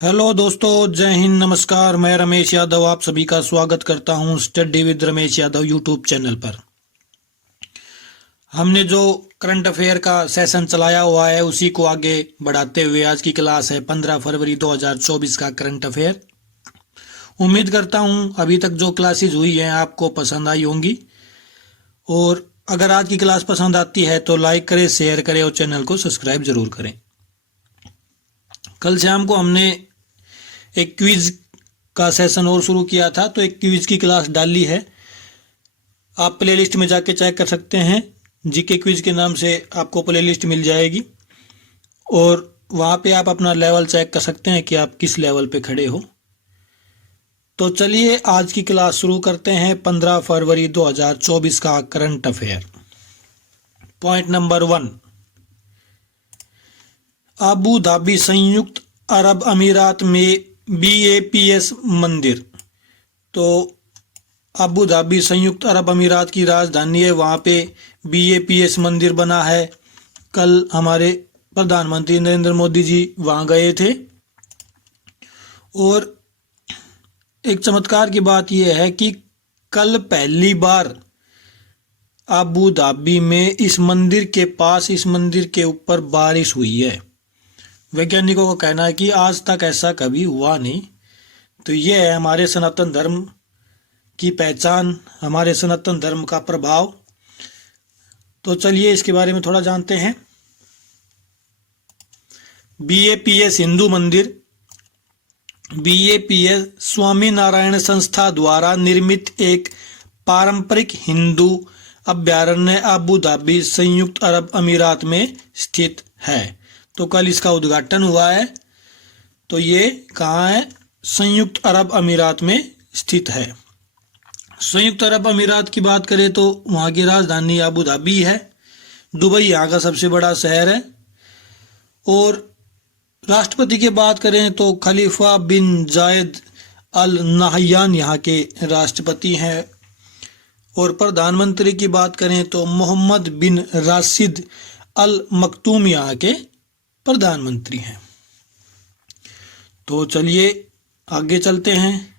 Hello दोस्तों, जय हिंद, नमस्कार। मैं रमेश यादव आप सभी का स्वागत करता हूं study with Ramesh Yadav YouTube channel पर। हमने जो करंट अफेयर का सेशन चलाया हुआ है उसी को आगे बढ़ाते हुए आज की क्लास है 15 फरवरी 2024 का करंट अफेयर। उम्मीद करता हूं अभी तक जो क्लासेस हुई हैं आपको पसंद आई होंगी, और अगर आज की क्लास पसंद आती है तो लाइक करें, शेयर करें और चैनल को सब्सक्राइब जरूर करें। कल शाम को हमने एक क्विज का सेशन और शुरू किया था, तो एक क्विज की क्लास डाली है। आप प्लेलिस्ट में जाके चेक कर सकते हैं, जीके क्विज के नाम से आपको प्लेलिस्ट मिल जाएगी और वहाँ पे आप अपना लेवल चेक कर सकते हैं कि आप किस लेवल पे खड़े हो। तो चलिए आज की क्लास शुरू करते हैं। 15 फरवरी 2024 का current affair. Point number 1, Abu Dhabi संयुक्त अरब अमीरात में BAPS मंदिर। तो अबू धाबी संयुक्त अरब अमीरात की राजधानी है, वहाँ पे BAPS मंदिर बना है। कल हमारे प्रधानमंत्री नरेंद्र मोदी जी वहाँ गए थे और एक चमत्कार की बात यह है कि कल पहली बार अबू धाबी में इस मंदिर के पास, इस मंदिर के ऊपर बारिश हुई है। वैज्ञानिकों का कहना है कि आज तक ऐसा कभी हुआ नहीं। तो यह है हमारे सनातन धर्म की पहचान, हमारे सनातन धर्म का प्रभाव। तो चलिए इसके बारे में थोड़ा जानते हैं। BAPS हिंदू मंदिर। BAPS स्वामी नारायण संस्था द्वारा निर्मित एक पारंपरिक हिंदू अभ्यारण्य अबू धाबी संयुक्त अरब अमीरात में स्थित है। तो कल इसका उद्घाटन हुआ है। तो ये कहाँ है? संयुक्त अरब अमीरात में स्थित है। संयुक्त अरब अमीरात की बात करें तो वहाँ की राजधानी अबू धाबी है। दुबई यहाँ का सबसे बड़ा शहर है। और राष्ट्रपति की बात करें तो खलीफा बिन जायद अल नाहयान यहाँ के राष्ट्रपति हैं। और प्रधानमंत्री की बात करें तो मोहम्मद बिन राशिद अल मखतूम यहाँ के प्रधानमंत्री हैं। तो चलिए आगे चलते हैं।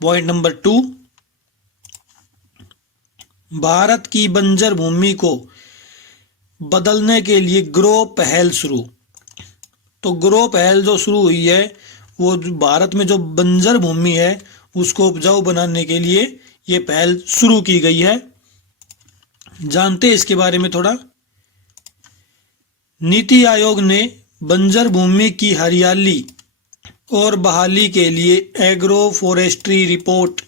पॉइंट नंबर 2, भारत की बंजर भूमि को बदलने के लिए ग्रो पहल शुरू। तो ग्रो पहल जो शुरू हुई है वो भारत में जो बंजर भूमि है उसको उपजाऊ बनाने के लिए ये पहल शुरू की गई है। जानते हैं इसके बारे में थोड़ा। नीति आयोग ने बंजर भूमि की हरियाली और बहाली के लिए एग्रो फॉरेस्ट्री रिपोर्ट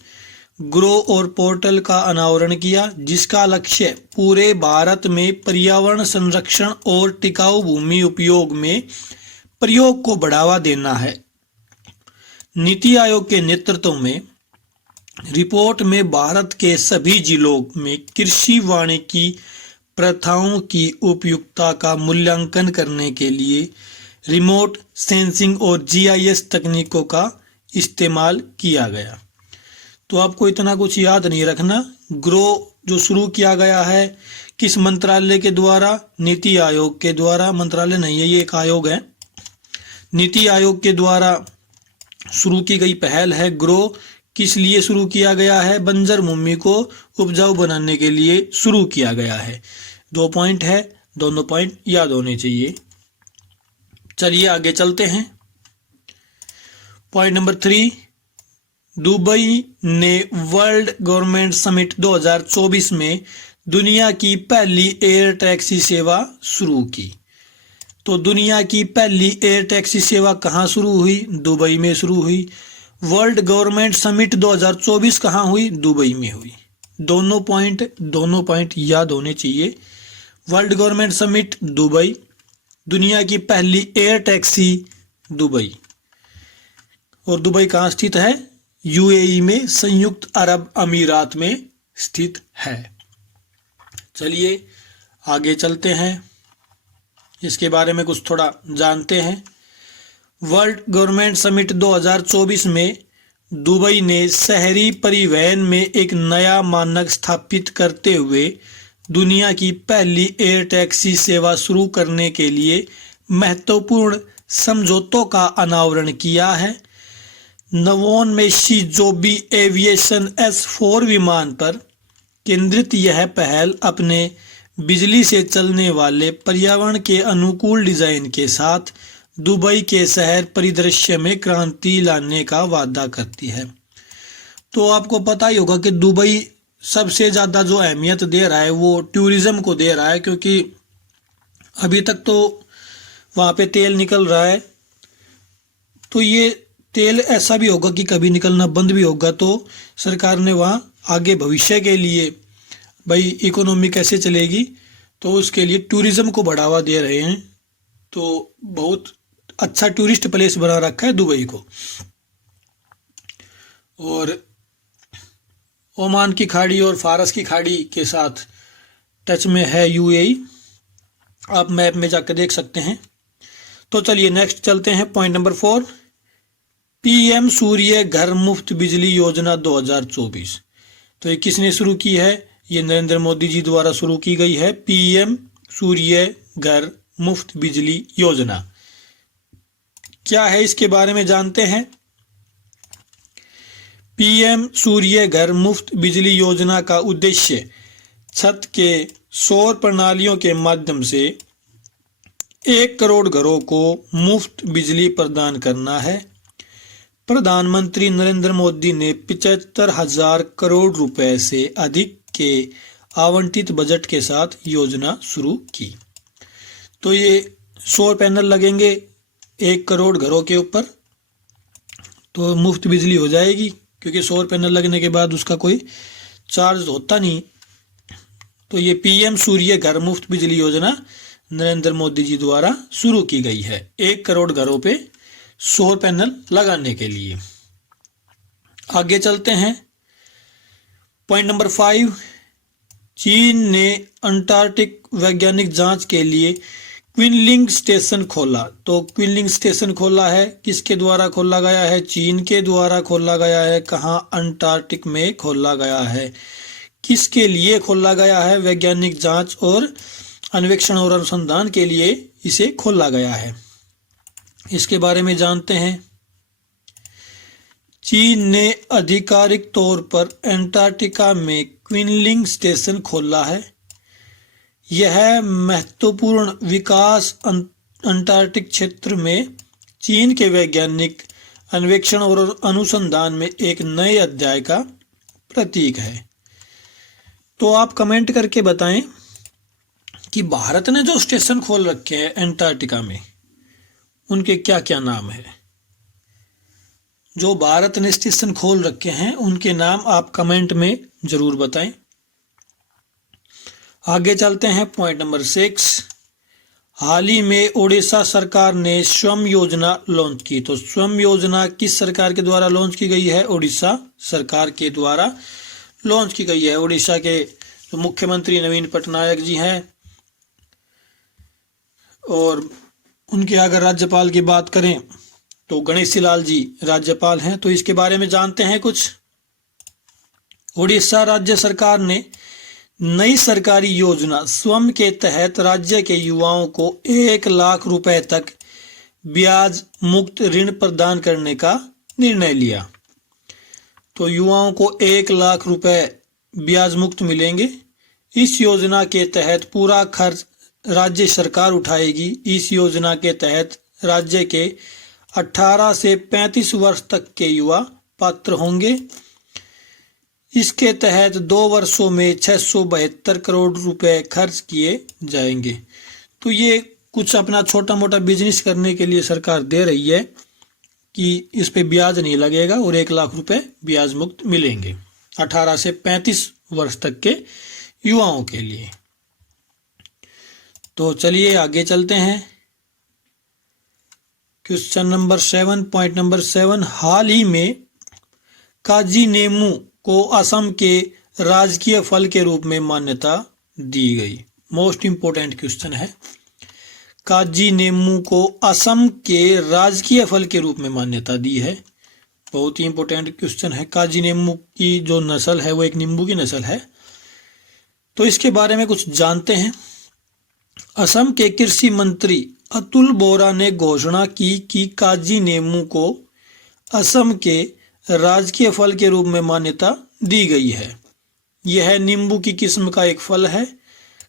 ग्रो और पोर्टल का अनावरण किया, जिसका लक्ष्य पूरे भारत में पर्यावरण संरक्षण और टिकाऊ भूमि उपयोग में प्रयोग को बढ़ावा देना है। नीति आयोग के नेतृत्व में रिपोर्ट में भारत के सभी जिलों में कृषि वानिकी प्रथाओं की उपयुक्तता का मूल्यांकन करने के लिए रिमोट सेंसिंग और GIS तकनीकों का इस्तेमाल किया गया। तो आपको इतना कुछ याद नहीं रखना। ग्रो जो शुरू किया गया है किस मंत्रालय के द्वारा? नीति आयोग के द्वारा। मंत्रालय नहीं है, ये एक आयोग है। नीति आयोग के द्वारा शुरू की गई पहल है ग्रो। किस लिए शुरू किया गया है? बंजर भूमि को उपजाऊ बनाने के लिए शुरू किया गया है। 2 पॉइंट है, दोनों पॉइंट याद होने चाहिए। चलिए आगे चलते हैं। पॉइंट नंबर 3, दुबई ने वर्ल्ड गवर्नमेंट समिट 2024 में दुनिया की पहली एयर टैक्सी सेवा शुरू की। तो दुनिया की पहली एयर टैक्सी सेवा कहाँ शुरू हुई? दुबई में शुरू हुई। वर्ल्ड गवर्नमेंट समिट 2024 कहाँ हुई? दुबई में हुई। दोनों पॉइंट याद होने चाहिए। वर्ल्ड गवर्नमेंट समिट दुबई, दुनिया की पहली एयर टैक्सी दुबई। और दुबई कहाँ स्थित है? UAE में, संयुक्त अरब अमीरात में स्थित है। चलिए आगे चलते हैं, इसके बारे में कुछ थोड़ा जानते हैं। वर्ल्ड गवर्नमेंट समिट 2024 में दुबई ने शहरी परिवहन में एक नया मानक स्थापित करते हुए दुनिया की पहली एयर टैक्सी सेवा शुरू करने के लिए महत्वपूर्ण समझौतों का अनावरण किया है। नवोन्मेषी जोबी एविएशन S4 विमान पर केंद्रित यह पहल अपने बिजली से चलने वाले पर्यावरण के अनुकूल डिजाइन के साथ दुबई के शहर परिदृश्य में क्रांति लाने का वादा करती है। तो आपको पता ही होगा कि दुबई सबसे ज़्यादा जो अहमियत दे रहा है वो टूरिज़्म को दे रहा है, क्योंकि अभी तक तो वहाँ पे तेल निकल रहा है, तो ये तेल ऐसा भी होगा कि कभी निकलना बंद भी होगा। तो सरकार ने वहाँ आगे भविष्य के लिए भाई इकोनॉमी कैसे चलेगी, तो उसके लिए टूरिज़्म को बढ़ावा दे रहे हैं। तो बहुत अच्छा टूरिस्ट प्लेस बना रखा है दुबई को। और ओमान की खाड़ी और फारस की खाड़ी के साथ टच में है यूएई, आप मैप में जाकर देख सकते हैं। तो चलिए नेक्स्ट चलते हैं, पॉइंट नंबर 4, पीएम सूर्य घर मुफ्त बिजली योजना 2024। तो ये किसने शुरू की है? ये नरेंद्र मोदी जी द्वारा शुरू की गई है पीएम सूर्य घर मुफ्त बिजली योजना। क्या है इसके बारे में जानते हैं। पीएम सूर्य घर मुफ्त बिजली योजना का उद्देश्य छत के सौर प्रणालियों के माध्यम से 1 करोड़ घरों को मुफ्त बिजली प्रदान करना है। प्रधानमंत्री नरेंद्र मोदी ने 75,000 करोड़ रुपए से अधिक के आवंटित बजट के साथ योजना शुरू की। तो ये सौर पैनल लगेंगे 1 करोड़ घरों के ऊपर, तो मुफ्त बिजली हो जाएगी, क्योंकि सौर पैनल लगने के बाद उसका कोई चार्ज होता नहीं। तो ये पीएम सूर्य घर मुफ्त बिजली योजना नरेंद्र मोदी जी द्वारा शुरू की गई है 1 करोड़ घरों पे सौर पैनल लगाने के लिए। आगे चलते हैं, पॉइंट नंबर 5, चीन ने अंटार्कटिक वैज्ञानिक जांच के लिए क्विनलिंग स्टेशन खोला। तो क्विनलिंग स्टेशन खोला है, किसके द्वारा खोला गया है? चीन के द्वारा खोला गया है। कहाँ? अंटार्कटिक में खोला गया है। किसके लिए खोला गया है? वैज्ञानिक जांच और अन्वेषण और अनुसंधान के लिए इसे खोला गया है। इसके बारे में जानते हैं। चीन ने आधिकारिक तौर पर अंटार्कटिका में क्विनलिंग स्टेशन खोला है। यह महत्वपूर्ण विकास अंटार्कटिक क्षेत्र में चीन के वैज्ञानिक अन्वेषण और अनुसंधान में एक नए अध्याय का प्रतीक है। तो आप कमेंट करके बताएं कि भारत ने जो स्टेशन खोल रखे हैं अंटार्कटिका में, उनके क्या क्या नाम है। जो भारत ने स्टेशन खोल रखे हैं उनके नाम आप कमेंट में जरूर बताएं। आगे चलते हैं, पॉइंट नंबर 6, हाल ही में ओडिशा सरकार ने स्वयं योजना लॉन्च की। तो स्वयं योजना किस सरकार के द्वारा लॉन्च की गई है? ओडिशा सरकार के द्वारा लॉन्च की गई है। ओडिशा के जो मुख्यमंत्री नवीन पटनायक जी हैं, और उनके अगर राज्यपाल की बात करें तो गणेशी लाल जी राज्यपाल हैं। तो इसके बारे में जानते हैं कुछ। ओडिशा राज्य सरकार ने नई सरकारी योजना स्वयं के तहत राज्य के युवाओं को 1 लाख रुपए तक ब्याज मुक्त ऋण प्रदान करने का निर्णय लिया। तो युवाओं को 1 लाख रुपए ब्याज मुक्त मिलेंगे। इस योजना के तहत पूरा खर्च राज्य सरकार उठाएगी। इस योजना के तहत राज्य के 18 से 35 वर्ष तक के युवा पात्र होंगे। इसके तहत 2 वर्षों में 672 करोड़ रुपए खर्च किए जाएंगे। तो ये कुछ अपना छोटा मोटा बिजनेस करने के लिए सरकार दे रही है कि इस पे ब्याज नहीं लगेगा और 1 लाख रुपए ब्याज मुक्त मिलेंगे 18 से 35 वर्ष तक के युवाओं के लिए। तो चलिए आगे चलते हैं, क्वेश्चन नंबर 7, पॉइंट नंबर 7, हाल ही में काजी नेमू को असम के राजकीय फल के रूप में मान्यता दी गई। मोस्ट इंपोर्टेंट क्वेश्चन है। काजी नींबू को असम के राजकीय फल के रूप में मान्यता दी है। बहुत ही इंपॉर्टेंट क्वेश्चन है। काजी नींबू की जो नस्ल है वो एक नींबू की नस्ल है, तो इसके बारे में कुछ जानते हैं। असम के कृषि मंत्री अतुल बोरा ने घोषणा की कि काजी नेमू को असम के राजकीय फल के रूप में मान्यता दी गई है। यह नींबू की किस्म का एक फल है।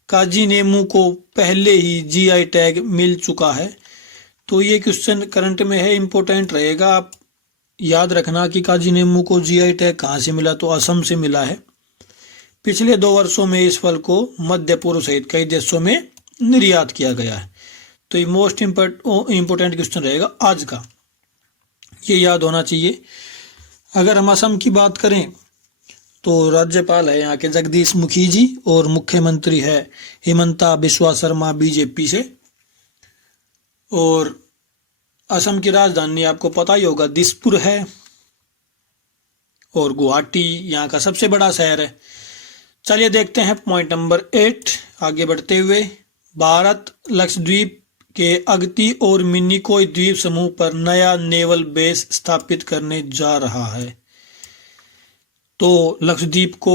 काजी नेमू को पहले ही जीआई टैग मिल चुका है। तो ये क्वेश्चन करंट में है, इंपॉर्टेंट रहेगा। आप याद रखना कि काजी नेमू को जीआई टैग कहाँ से मिला, तो असम से मिला है। पिछले 2 वर्षों में इस फल को मध्य पूर्व सहित कई देशों में निर्यात किया गया है। तो ये मोस्ट इम्पोर्टेंट क्वेश्चन रहेगा आज का, ये याद होना चाहिए। अगर हम असम की बात करें तो राज्यपाल है यहाँ के जगदीश मुखी जी और मुख्यमंत्री है हिमंता बिस्वा शर्मा बीजेपी से। और असम की राजधानी आपको पता ही होगा दिसपुर है और गुवाहाटी यहाँ का सबसे बड़ा शहर है। चलिए देखते हैं पॉइंट नंबर 8 आगे बढ़ते हुए। भारत लक्षद्वीप के अगती और मिनिकॉय द्वीप समूह पर नया नेवल बेस स्थापित करने जा रहा है। तो लक्षद्वीप को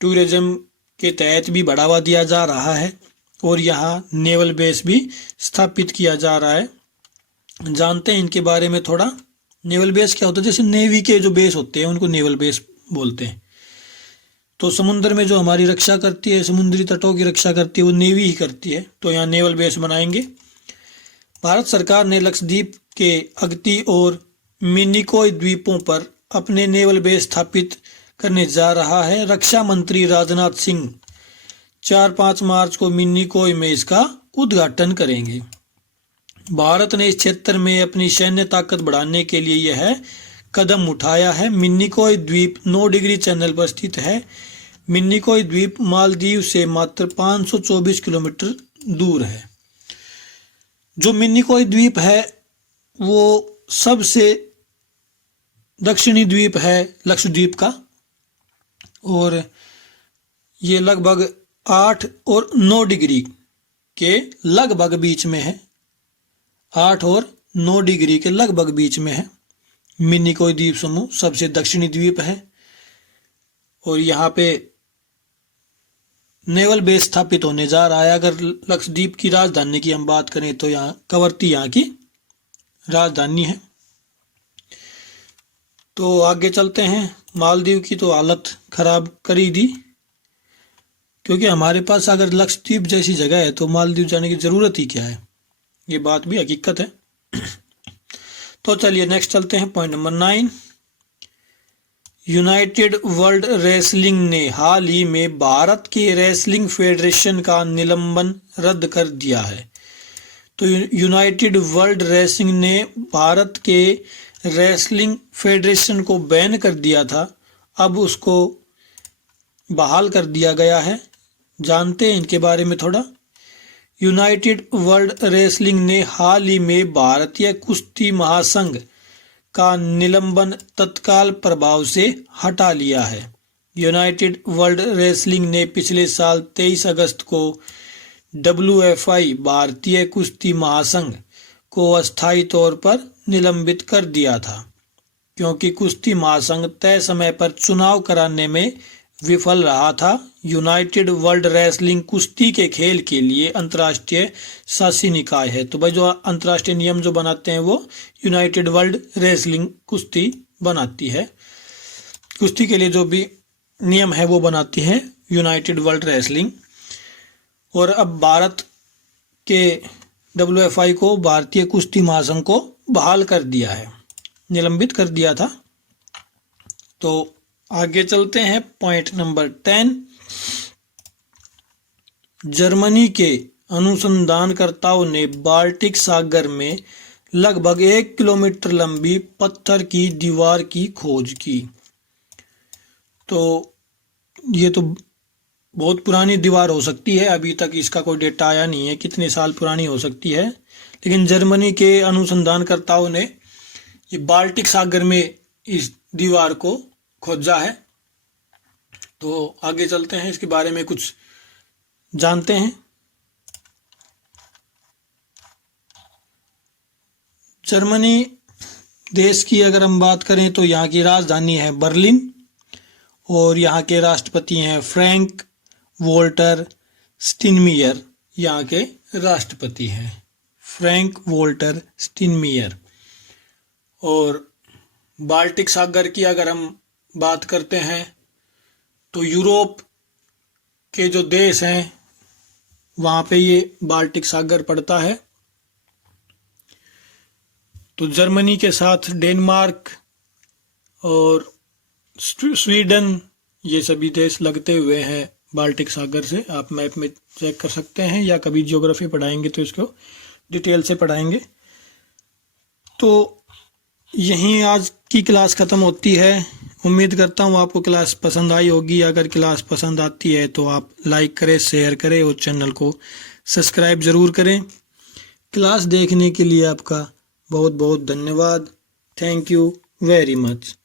टूरिज्म के तहत भी बढ़ावा दिया जा रहा है और यहाँ नेवल बेस भी स्थापित किया जा रहा है। जानते हैं इनके बारे में थोड़ा। नेवल बेस क्या होता है? जैसे नेवी के जो बेस होते हैं उनको नेवल बेस बोलते हैं। तो समुद्र में जो हमारी रक्षा करती है, समुद्री तटों की रक्षा करती है, वो नेवी ही करती है। तो यहाँ नेवल बेस बनाएंगे। भारत सरकार ने लक्षद्वीप के अगती और मिनिकॉय द्वीपों पर अपने नेवल बेस स्थापित करने जा रहा है। रक्षा मंत्री राजनाथ सिंह 4-5 मार्च को मिनिकॉय में इसका उद्घाटन करेंगे। भारत ने इस क्षेत्र में अपनी सैन्य ताकत बढ़ाने के लिए यह कदम उठाया है। मिनिकॉय द्वीप 9 डिग्री चैनल पर स्थित है। मिनिकॉय द्वीप मालदीव से मात्र 524 किलोमीटर दूर है। जो मिनिकॉय द्वीप है वो सबसे दक्षिणी द्वीप है लक्षद्वीप का और ये लगभग 8 और 9 डिग्री के लगभग बीच में है। 8 और 9 डिग्री के लगभग बीच में है। मिनिकॉय द्वीप समूह सबसे दक्षिणी द्वीप है और यहाँ पे नेवल बेस स्थापित होने जा रहा है। अगर लक्षद्वीप की राजधानी की हम बात करें तो यहाँ कवरत्ती यहाँ की राजधानी है। तो आगे चलते हैं। मालदीव की तो हालत खराब कर ही दी, क्योंकि हमारे पास अगर लक्षद्वीप जैसी जगह है तो मालदीव जाने की जरूरत ही क्या है। ये बात भी हकीकत है। तो चलिए नेक्स्ट चलते हैं point number 9। United world wrestling ने हाल ही में भारत के रेसलिंग फेडरेशन का निलंबन रद्द कर दिया है। तो यूनाइटेड वर्ल्ड रेसलिंग ने भारत के रेसलिंग फेडरेशन को बैन कर दिया था, अब उसको बहाल कर दिया गया है। जानते हैं इनके बारे में थोड़ा। यूनाइटेड वर्ल्ड रेसलिंग ने हाल ही में भारतीय कुश्ती महासंघ का निलंबन तत्काल प्रभाव से हटा लिया है। यूनाइटेड वर्ल्ड रेसलिंग ने पिछले साल 23 अगस्त को WFI भारतीय कुश्ती महासंघ को अस्थायी तौर पर निलंबित कर दिया था, क्योंकि कुश्ती महासंघ तय समय पर चुनाव कराने में विफल रहा था। यूनाइटेड वर्ल्ड रेसलिंग कुश्ती के खेल के लिए अंतर्राष्ट्रीय शासी निकाय है। तो भाई जो अंतर्राष्ट्रीय नियम जो बनाते हैं वो यूनाइटेड वर्ल्ड रेसलिंग कुश्ती बनाती है। कुश्ती के लिए जो भी नियम है वो बनाती है यूनाइटेड वर्ल्ड रेसलिंग। और अब भारत के WFI को, भारतीय कुश्ती महासंघ को बहाल कर दिया है, निलंबित कर दिया था। तो आगे चलते हैं पॉइंट नंबर 10। जर्मनी के अनुसंधानकर्ताओं ने बाल्टिक सागर में लगभग 1 किलोमीटर लंबी पत्थर की दीवार की खोज की। तो ये तो बहुत पुरानी दीवार हो सकती है, अभी तक इसका कोई डेटा आया नहीं है कितने साल पुरानी हो सकती है, लेकिन जर्मनी के अनुसंधानकर्ताओं ने ये बाल्टिक सागर में इस दीवार को खोजा है। तो आगे चलते हैं, इसके बारे में कुछ जानते हैं। जर्मनी देश की अगर हम बात करें तो यहाँ की राजधानी है बर्लिन और यहाँ के राष्ट्रपति हैं फ्रैंक वोल्टर स्टिनमियर, यहाँ के राष्ट्रपति हैं फ्रैंक वोल्टर स्टिनमियर। और बाल्टिक सागर की अगर हम बात करते हैं तो यूरोप के जो देश हैं वहाँ पे ये बाल्टिक सागर पड़ता है। तो जर्मनी के साथ डेनमार्क और स्वीडन ये सभी देश लगते हुए हैं बाल्टिक सागर से। आप मैप में चेक कर सकते हैं या कभी ज्योग्राफी पढ़ाएंगे तो इसको डिटेल से पढ़ाएंगे। तो यहीं आज की क्लास ख़त्म होती है। उम्मीद करता हूँ आपको क्लास पसंद आई होगी। अगर क्लास पसंद आती है तो आप लाइक करें, शेयर करें और चैनल को सब्सक्राइब ज़रूर करें। क्लास देखने के लिए आपका बहुत बहुत धन्यवाद। Thank you very much.